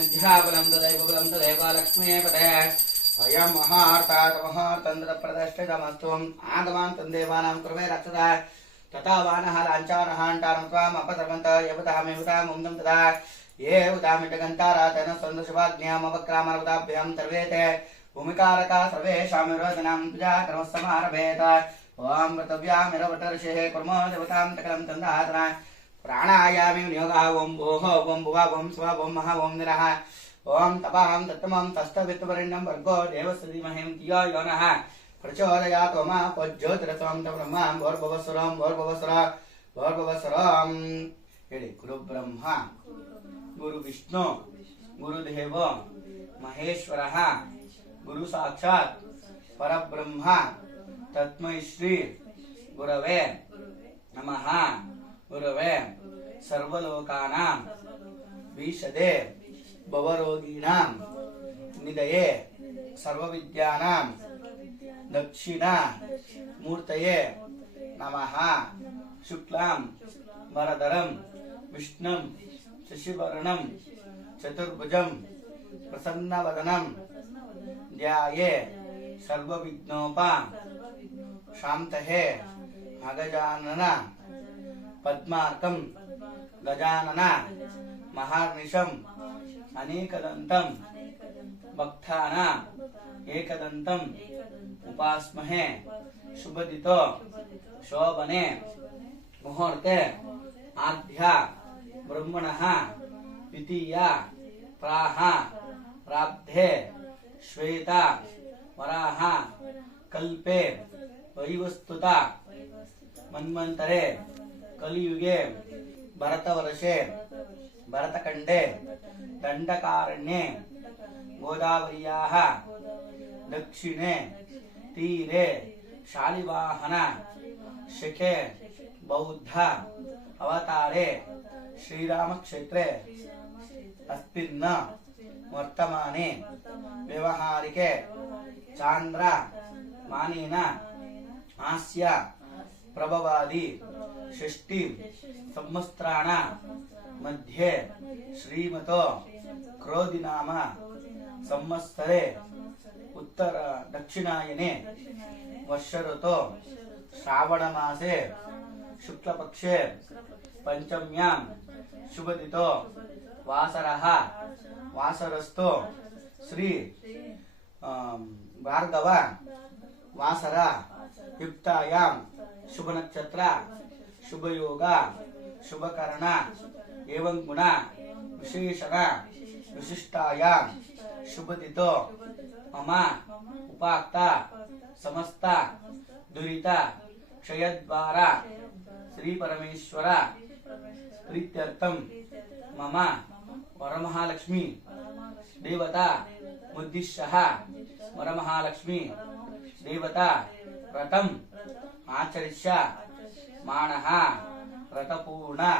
विद्याबलं तदैवबलं तदेव लक्ष्मी पदे अयं महार्तातमहार्तन्द्रप्रदष्टितमस्तु आगमान् तन्देवानां कृमे रक्षदा तथा वानः लाञ्छानहान्तानं त्वाम् अपसर्वन्त यवतामेवतां मुन्दं तदा ये उदामिटगन्तारातेन सन्दशुभाग्न्यामवक्रामरुदाभ्यां सर्वेते भूमिकारका सर्वेषां विरोधनां पूजा कर्मसमारभेत ओम पृथिव्यामिरवटर्षेः कुर्मो देवतां सकलं तन्दातना प्राणायामि नियोगः ओम भोः ओम भुवः ओम स्वः ओम महः ओम निरः ओम तपां तत्तमं तस्थवित्तवरेण्यं भर्गो देवस्य धीमहि धियो यो नः प्रचोदयात् ओम ज्योतिरसं ब्रह्मां भोर्भुवस्वरं भोर्भुवस्वरं ಹೇಳಿ ಗುರು ಬ್ರಹ್ಮ ಗುರು ವಿಷ್ಣು ಗುರುದೇವ ಮಹೇಶ್ವರ ಗುರು ಸಾಕ್ಷಾತ್ ಪರಬ್ರಹ್ಮ तस्मै श्री गुरवे नमः गुरवे सर्वलोकानां विशदे भवरोगिणां निधये सर्वविद्यानां दक्षिणा मूर्तये नमः शुक्लां वरदरं विष्णुं शशिवर्णं चतुर्भुजं प्रसन्नवदनं ध्याये सर्वविघ्नोपा शांतहे अगजानन पद्मार्कं गजानन महार्निशं अनेकदन्तं भक्तानां एकदन्तं उपास्महे शुभदितो शोभने मुहूर्ते आद्या ब्रह्मणः द्वितीया प्राह प्राब्धे श्वेता वराह कल्पे वैवस्तुता मन्वन्तरे कलियुगे भरतवर्षे भरतखण्डे दण्डकारण्ये गोदावर्याः दक्षिणे तीरे शालिवाहन शिखे बौद्ध अवतारे श्रीरामक्षेत्रे अस्मिन् वर्तमाने व्यवहारिके चांद्र मानेन आस्य प्रभवादि षष्टि संवत्सराण मध्ये श्रीमतो क्रोधिनाम संवत्सरे उत्तर दक्षिणायने वर्षऋतो श्रावण मासे शुक्लपक्षे पंचम्यां शुभदितो वासरः वासरस्तो श्री भार्गव वासर युक्तायां शुभ नक्षत्र शुभ योग शुभ कर्ण एवं गुण विशेषण विशिष्टायां शुभदितो मम उपाक्त समस्त दुरित क्षयद्वारा श्री परमेश्वर प्रीत्यर्थं मम वरमहालक्ष्मी देवता मुद्दिश्यः वरमहालक्ष्मी देवता व्रतम् आचरिष्य मानः व्रतपूर्ण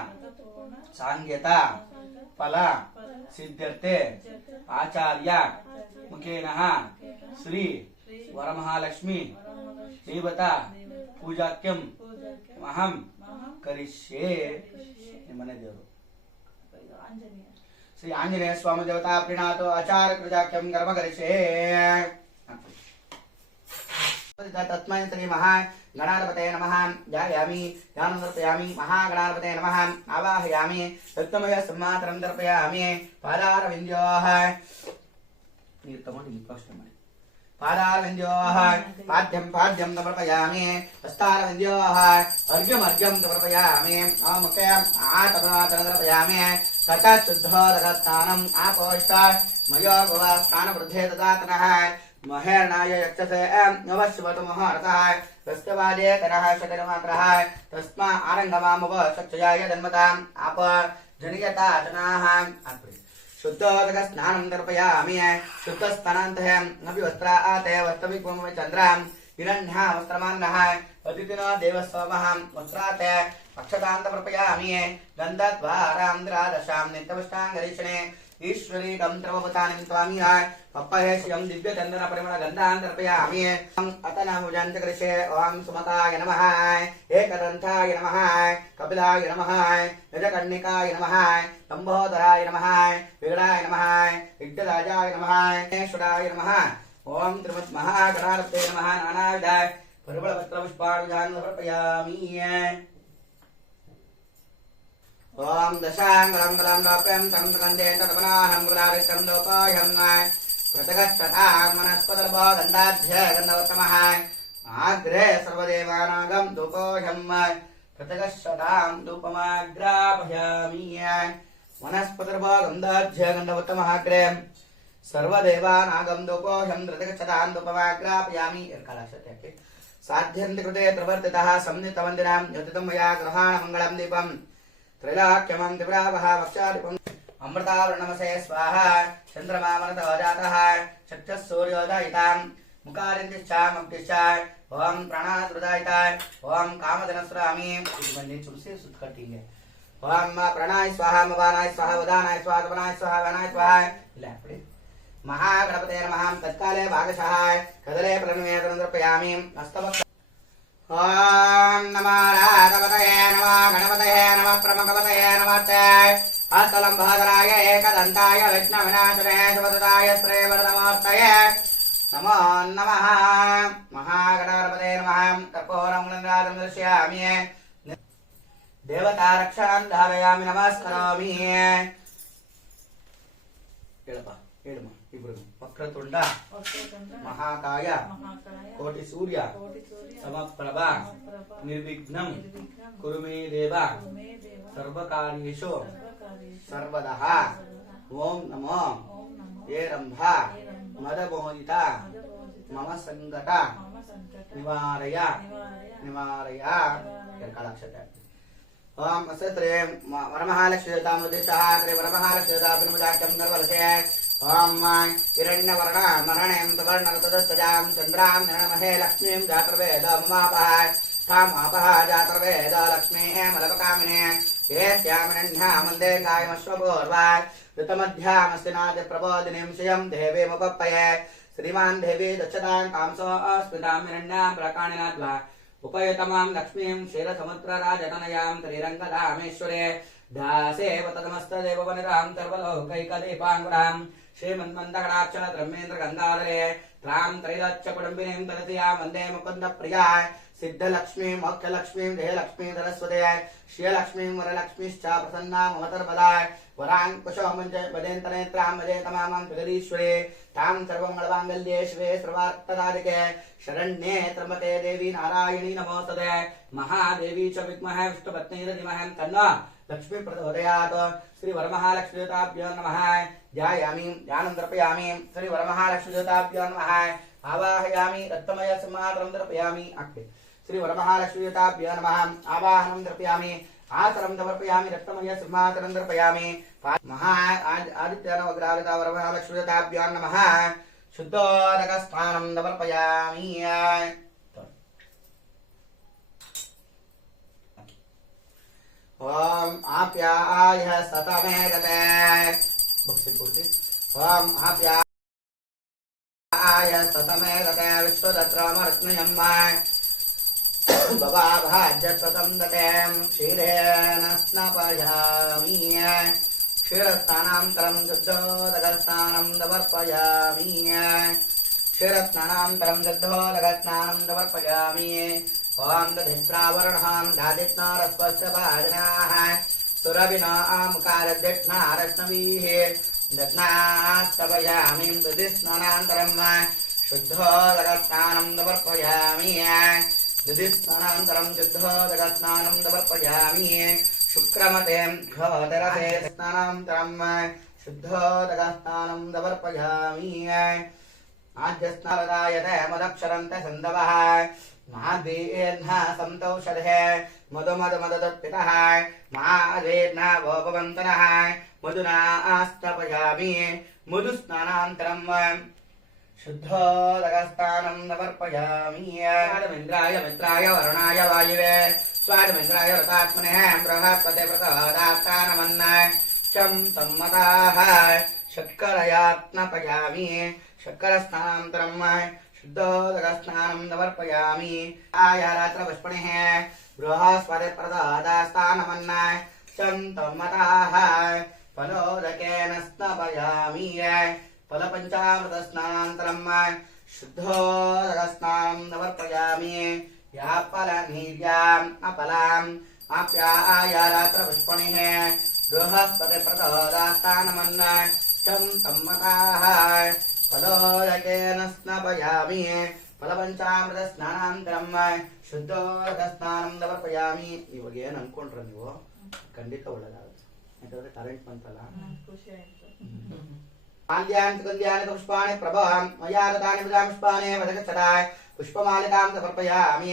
सांग्यता फल सिद्ध्यर्थे आचार्य मुखेनः श्री वरमहालक्ष्मी देवता पूजाक्यम् अहं करिष्ये मने देवरू श्री आंजनेय स्वामी देवता प्रीणातो आचार्य प्रजाक्यं कर्म करिष्ये तस्मै श्री महागणाधिपतये नमः ध्यायामि ध्यानं दर्पयामि महागणाधिपतये नमः आवाहयामि तत्तमय सम्मातरं दर्पयामि पादारविन्द्योः पादारविन्द्योः पाद्यं समर्पयामि हस्तारविन्द्योः अर्घ्यमर्घ्यं समर्पयामि मुखे आतमनाथं समर्पयामि ततः शुद्धोदकस्नानम् आपोष्ट मयो भव स्नानवृद्धे ददातनः महेर्णाय यक्षसे नवश्वतमोहरतः तस्कवादे तनः शतमात्रः तस्मा आरङ्गमामव सक्षयाय जन्मताम् आप जनयता जनाः शुद्धोदकस्नानं दर्पयामि शुद्धस्तनान्तः नपि वस्त्राते वस्त्रविक्वम चन्द्रां हिरण्यः वस्त्रमान्नः अतिथिनो देवस्वमः वस्त्राते अक्षतान्तमर्पयामि गन्धद्वारां द्वादशां नित्यपुष्टाङ्गरीक्षणे ईश्वरी गम त्रवपतानि स्वामिनाय पप्पहेश्यं दिव्य चंदन परिमल गंधान् तर्पयामि अतनाभुजान् च कृषे ओम सुमताय नमः एकदन्ताय नमः कपिलाय नमः निजकर्णिकाय नमः लंबोदराय नमः विगणाय नमः विघ्नराजाय नमः विघ्नेश्वराय नमः ओम त्रिमद्महागणाधिपतये नमः नानाविध परिमलपत्रपुष्पाणि समर्पयामि ओम दशांगलं गलं लोकं तं गन्धेन तदमनानं गुलारितं लोपायं प्रतगच्छतां मनस्पतर्भो गन्धाढ्य गन्धवत्तमः आग्रे सर्वदेवानागं धूपोऽहं प्रतगच्छतां धूपमाग्रापयामि वनस्पतिर्भो गन्धाढ्य गन्धवत्तमः अग्रे सर्वदेवानागं धूपोऽहं प्रतगच्छतां धूपमाग्रापयामि कालाशते साध्यन्ति कृते प्रवर्तितः संनितवन्दिनां योजितं मया गृहाण मङ्गलं दीपम् त्रैलाक्यमं त्रिपुरावः वक्षाधिपम् अमृतावृणमसे स्वाहा चन्द्रमामनतो जातः चक्षुः सूर्योदयितां मुखारिन्दिश्चामग्दिश्चाय ओम प्राणाद्रुदायिताय ओम कामधनस्रामी बंदे चुमसे सुत कटिंगे ओम प्राणाय स्वाहा मवानाय स्वाहा वदानाय स्वाहा तपनाय स्वाहा वनाय स्वाहा इलापड़े महागणपते नमः तत्काले भागसहाय कदले प्रणवे तंद्रपयामि अस्तवक् ओम नमः राघवतये नमः गणपतये नमः प्रमगवतये नमः अस्तलंबोदराय एकदन्ताय विघ्नविनाशने सुवदताय श्रीवरदमूर्तये नमो नमः महागणपतये नमः कर्पूरं गन्धां दर्शयामि देवता रक्षां धारयामि नमस्करोमि हेळप्पा हेळमा इब्रु वक्रतुंड महाकाय कोटि सूर्य समप्रभा निर्विघ्नं कुरु मे देव सर्वकार्येषु सर्वदः ओम नमो ये रंभा मदमोदिता मम संकट निवारय निवारय कालाक्षते ओम असत्रे वरमहालक्ष्मीतामुद्दिश्यः श्री वरमहालक्ष्मीताभिर्मुजाख्यं निर्वलसे ओम हिरण्यवर्ण मरणें तवर्णरतदस्तजां चन्द्रां निर्णमहे लक्ष्मीं जातर्वेद ममापः थामापः जातर्वेद लक्ष्मीः मलपकामिने येस्यामिनह्ना मन्दे कायमश्वपूर्वात् ऋतमध्यामस्तिनादि प्रबोधिनीं श्रियं देवीमुपप्पये श्रीमान् देवी दक्षतां कांसो अस्मितां हिरण्यां प्रकाणिनाद्वा उपयुतमां लक्ष्मीं क्षीरसमुद्रराजतनयां त्रिरङ्गधामेश्वरे दासेव तदमस्तदेववनितां सर्वलोकैकदीपाङ्कुरां श्रीमन्मन्दगणाक्षरब्रह्मेन्द्रगन्धाधरे त्रां त्रैलोक्यकुटुम्बिनीं तदतियां वन्दे मुकुन्दप्रियाय सिद्धलक्ष्मीं मोक्षलक्ष्मीं देहलक्ष्मीं सरस्वतीं श्रियलक्ष्मीं वरलक्ष्मीश्च प्रसन्नां ममतर्पदाय वराङ्कुशोमञ्जयेन्द्रनेत्रां मजेतमां पितरीश्वरे तां सर्वमङ्गलमाङ्गल्ये शिवे सर्वार्थसाधिके शरण्ये त्र्यम्बके देवी नारायणी नमोस्तुते महादेवी च विद्महे विष्णुपत्नी धीमहि तन्नो लक्ष्मी प्रचोदयात् श्री वरमहालक्ष्मीदेवताभ्यो नमः ध्यायामि ध्यानं दर्पयामि श्री वरमहालक्ष्मीदेवताभ्यो नमः आवाहयामि रत्नमय सिंहासनं दर्पयामि अग्रे श्री वरमहालक्ष्मीदेवताभ्यो नमः आवाहनं दर्पयामि आसनं समर्पयामि रत्नमय सिंहासनं दर्पयामि महा आदित्यनवग्रहावृता वरमहालक्ष्मीदेवताभ्यो नमः शुद्धोदकस्नानं समर्पयामि ओम आप्याय सतमे गते भक्ति पूर्ति ओम आप्याय सतमे गते विश्वदत्रमर्त्मयं भवाभाज्यत्वतं दतें क्षीरेण स्नापयामि क्षीरस्नानान्तरं शुद्धोदकस्नानं समर्पयामि क्षीरस्नानान्तरं शुद्धोदकस्नानं समर्पयामि ओम दधिप्रावरणं दादित्नारस्वस्य भाजनाः सुरभिनामुकारदिग्नारश्नवीः दग्नास्तपयामि दधिस्नानान्तरं शुद्धोदकस्नानं समर्पयामि दधिस्नानान्तरं शुद्धोदकस्नानं समर्पयामि शुक्रमते घोदरते स्नानान्तरं शुद्धोदकस्नानं समर्पयामि आद्यस्नावदायते मदक्षरन्ते सन्दवः महादेवः संतौषधे मधुमदमदत्पितः महादेवः भोगवन्तनः मधुना आस्तपयामि मधुस्नानान्तरं शुद्धोदकस्नानं समर्पयामि स्वामिन्द्राय मित्राय वरुणाय वायुवे स्वामिन्द्राय व्रतात्मने बृहस्पते प्रसादात्तानमन्नाय ಚಂ ತಮ್ಮತಾಹ ಶರ್ಕರಯಾತ್ನಪಯಾಮಿ ಶರ್ಕರಸ್ನಾನಾಂತರಂ ಶುದ್ಧೋದಕಸ್ನಾನಂ ಸಮರ್ಪಯಾಮಿ ಆಯಾರಾತ್ರ ಪುಷ್ಪಣೆ ಬೃಹಸ್ಪತಿಪ್ರದಾದಾಸ್ತಾನಮನ್ನ ಚಂ ತಮ್ಮತಾಹ ಫಲೋದಕೇನ ಸ್ನಾಪಯಾಮಿ ಫಲಪಂಚಾಮೃತಸ್ನಾನಾಂತರಂ ಶುದ್ಧೋದಕಸ್ನಾನಂ ಸಮರ್ಪಯಾಮಿ या फलनीर्याम् अपलाम् आप्यायारात्र पुष्पणिः बृहस्पतिप्रचोदास्तानमन्न चं सम्मताः फलोदकेन स्नापयामि फलपञ्चामृतस्नानान्तरं ಶುದ್ಧೋದಕಸ್ನಾನಂ ಸಮರ್ಪಯಾಮಿ. ಇವಾಗ ಏನು ಅನ್ಕೊಂಡ್ರ ನೀವು ಖಂಡಿತ ಒಳ್ಳೆದಾಗುತ್ತೆ. ಯಾಕಂದ್ರೆ ಕರೆಂಟ್ ಬಂತಲ್ಲ. ಮಾಲ್ಯಾನ್ ಸುಗಂಧ್ಯಾನಿ ಪುಷ್ಪಾಣಿ ಪ್ರಭಾಂ ಮಯಾ ದದಾನಿ ಪುಷ್ಪಾಣಿ ವದಗಚ್ಚದಾಯ पुष्पमालिकां समर्पयामि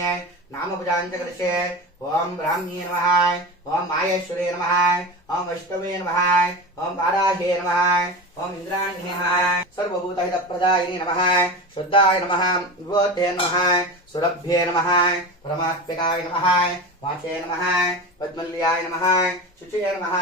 नामपूजां च करिष्ये. ओम ब्राह्म्ये नमः, ओम माहेश्वरे नमः, ओम वैष्णवे नमः, ओम वाराहे नमः, ओम इंद्राण्ये नमः, सर्वभूतहितप्रदायिने नमः, शुद्धाय नमः, विभूते नमः, सुरभ्ये नमः, परमात्मिकाय नमः, वाचे नमः, पद्मल्याय नमः, शुचये नमः,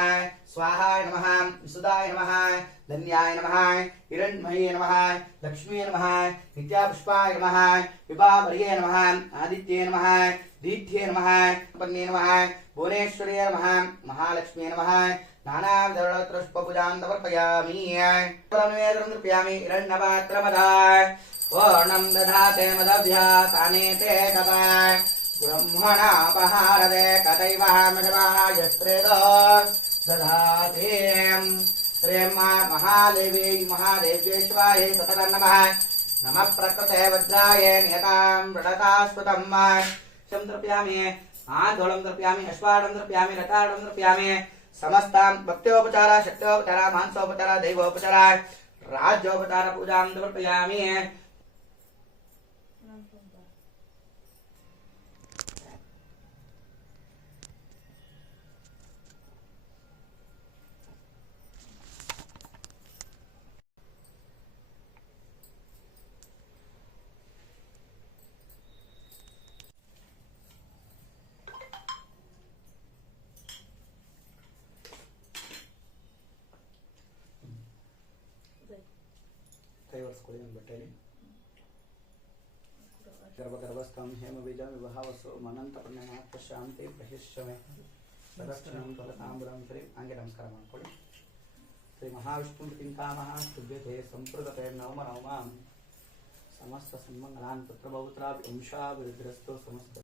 स्वाहाय नमः, सुदाय नमः, धन्याय नमः, हिरण्मये नमः, लक्ष्मी नमः, नित्यापुष्पाय नमः, विभावर्ये नमः, आदित्ये नमः, दीप्ये नमः, पन्ने नमः, भुवनेश्वर्ये नमः, महालक्ष्मी नमः. नानाविधपुष्पपूजां समर्पयामि. फलनिवेदनं समर्पयामि. हिरण्यपात्रमदाय पूर्णं दधाते मदभ्यासानेते कथाय ब्रह्मणापहारदे कथैवहामशवायस्त्रेदो दधाते. श्रीं महादेवी महादेव्येश्वराय सततं नमः. नमः प्रकृते वज्राय नियतां वृणतास्पदं शं तर्पयामि. आधोलं तर्पयामि, अश्वाढं तर्पयामि, रथाढं तर्पयामि. समस्तां भक्त्योपचार शक्त्योपचार मानसोपचार दैवोपचार राज्योपचार पूजां समर्पयामि. गर्भगर्भस्थं हेमबीजं विवाहवसु मनंतपुण्यनाथ शांति प्रहिष्यमे प्रदक्षिणं फलतांबूलं श्री आंगे नमस्कार ಮಾಡ್ಕೊಳ್ಳಿ. ಶ್ರೀ ಮಹಾವಿಷ್ಣು ಪಿಂತಾಮಹ ಸ್ತುಭ್ಯತೆ ಸಂಪ್ರದತೆ ನವಮ ನವಮಾಂ ಸಮಸ್ತ ಸನ್ಮಂಗಲಾನ್ ಪುತ್ರ ಪೌತ್ರಾಭಿ ವಂಶಾಭಿವೃದ್ಧಿರಸ್ತು ಸಮಸ್ತ